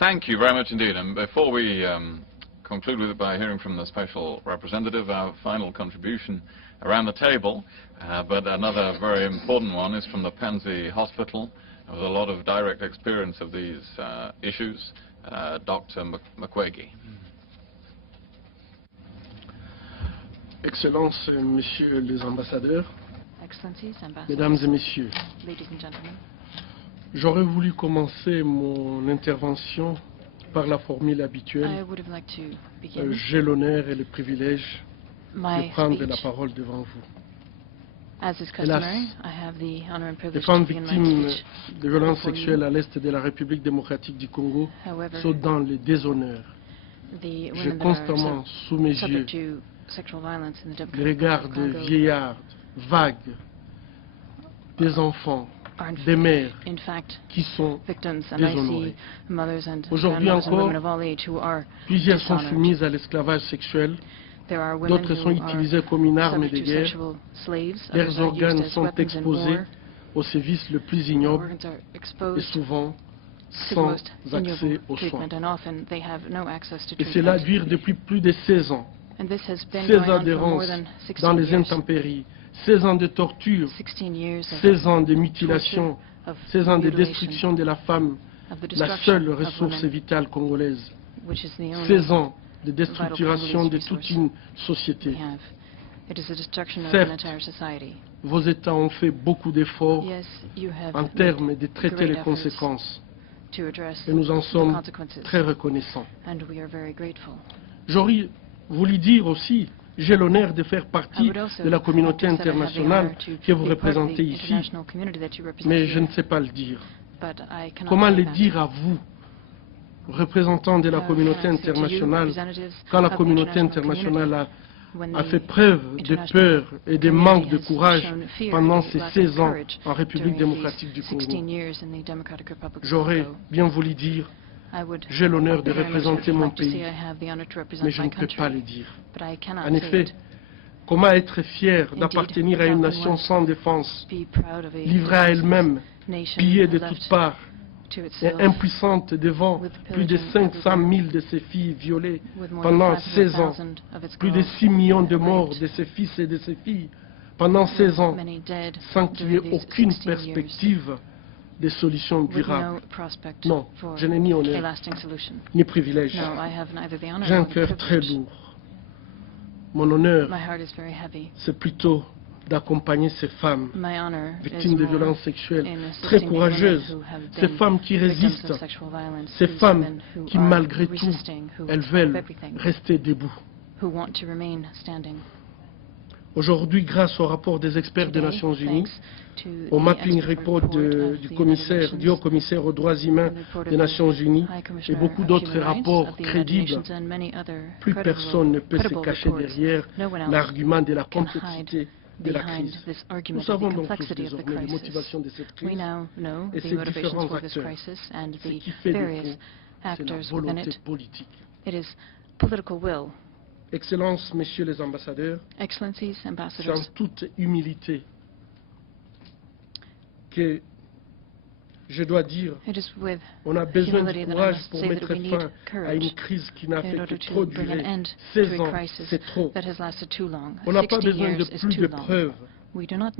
Thank you very much indeed. And before we conclude with it by hearing from the Special Representative, our final contribution around the table, but another very important one is from the Pansy Hospital, with a lot of direct experience of these issues, Dr. Mukwege. Excellences, Messieurs les ambassadeurs, Mesdames et Messieurs, j'aurais voulu commencer mon intervention par la formule habituelle. J'ai l'honneur et le privilège de prendre la parole devant vous. Hélas, les femmes victimes de violences sexuelles à l'est de la République démocratique du Congo sont dans le déshonneur. J'ai constamment sous mes yeux le regard de vieillards, vagues, des enfants, des mères qui sont déshonorées. Aujourd'hui encore, plusieurs sont soumises à l'esclavage sexuel, d'autres sont utilisés comme une arme de guerre, leurs organes sont exposés au service le plus ignoble et souvent sans accès aux soins. Et cela dure depuis plus de 16 ans. 16 ans d'errance dans les intempéries, 16 ans de torture, 16 ans de mutilation, 16 ans de destruction de la femme, la seule ressource vitale congolaise, 16 ans de destructuration de toute une société. Certes, vos États ont fait beaucoup d'efforts en termes de traiter les conséquences et nous en sommes très reconnaissants. J'aurais voulu dire aussi, j'ai l'honneur de faire partie de la communauté internationale que vous représentez ici, mais je ne sais pas le dire. Comment le dire à vous, représentants de la communauté internationale, quand la communauté internationale a fait preuve de peur et de manque de courage pendant ces 16 ans en République démocratique du Congo? J'aurais bien voulu dire, j'ai l'honneur de représenter mon pays, mais je ne peux pas le dire. En effet, comment être fier d'appartenir à une nation sans défense, livrée à elle-même, pillée de toutes parts, et impuissante devant plus de 500 000 de ses filles violées pendant 16 ans, plus de 6 millions de morts de ses fils et de ses filles pendant 16 ans, sans qu'il n'y ait aucune perspective de solution durable. Non, je n'ai ni honneur, ni privilège. J'ai un cœur très lourd. Mon honneur, c'est plutôt d'accompagner ces femmes victimes de violences sexuelles, très courageuses, ces femmes qui résistent, ces femmes qui, malgré tout, elles veulent rester debout. Aujourd'hui, grâce au rapport des experts des Nations Unies, au mapping report du haut-commissaire aux droits humains des Nations Unies et beaucoup d'autres rapports crédibles, plus personne ne peut se cacher derrière l'argument de la complexité de la crise. Nous savons donc tous désormais les motivations de cette crise et ses différents acteurs. Ce qui fait défaut, c'est la volonté politique. Excellences, Messieurs les ambassadeurs, c'est en toute humilité que je dois dire, on a besoin de courage pour mettre fin à une crise qui n'a fait que trop durer. 16 ans, c'est trop. On n'a pas besoin de plus de preuves,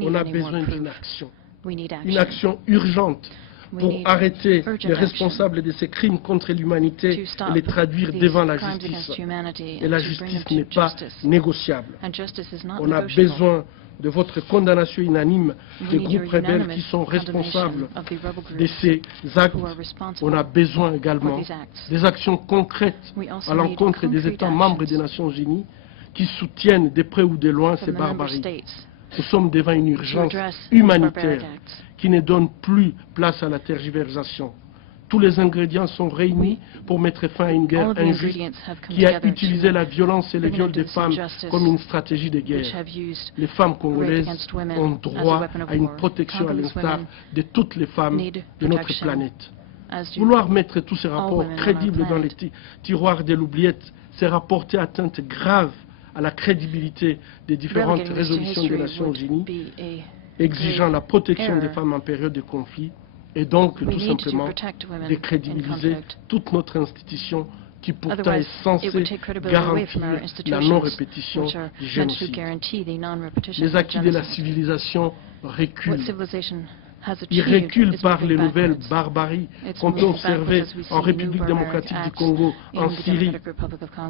on a besoin d'une action. Une action urgente pour arrêter les responsables de ces crimes contre l'humanité et les traduire devant la justice. Et la justice n'est pas négociable. On a besoin de votre condamnation unanime des groupes rebelles qui sont responsables de ces actes. On a besoin également des actions concrètes à l'encontre des États membres des Nations Unies qui soutiennent de près ou de loin ces barbaries. Nous sommes devant une urgence humanitaire qui ne donne plus place à la tergiversation. Tous les ingrédients sont réunis pour mettre fin à une guerre injuste qui a utilisé la violence et le viol des femmes comme une stratégie de guerre. Les femmes congolaises ont droit à une protection à l'instar de toutes les femmes de notre planète. Vouloir mettre tous ces rapports crédibles dans les tiroirs de l'oubliette, c'est rapporter atteinte grave à la crédibilité des différentes résolutions des Nations Unies exigeant la protection des femmes en période de conflit et donc tout simplement décrédibiliser toute notre institution qui pourtant est censée garantir la non-répétition du génocide. Les acquis de la civilisation reculent. Ils reculent par les nouvelles barbaries qu'on peut observer en République démocratique du Congo, en Syrie,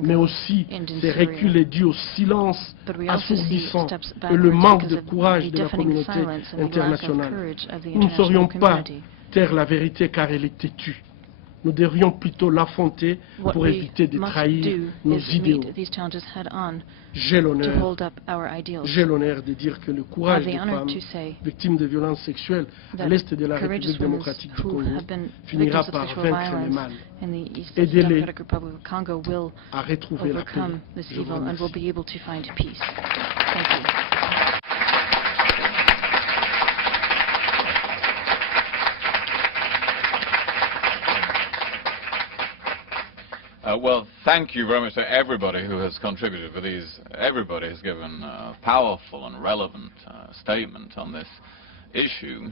mais aussi ces reculs est dû au silence assourdissant et le manque de courage de la communauté internationale. Nous ne saurions pas taire la vérité car elle est têtue. Nous devrions plutôt l'affronter pour éviter de trahir nos idéaux. J'ai l'honneur de dire que le courage des femmes victimes de violences sexuelles à l'est de la République démocratique du Congo finira par vaincre le mal. Aidez-les à retrouver la paix. Je vous remercie. Well, thank you very much to everybody who has contributed. Everybody has given a powerful and relevant statement on this issue.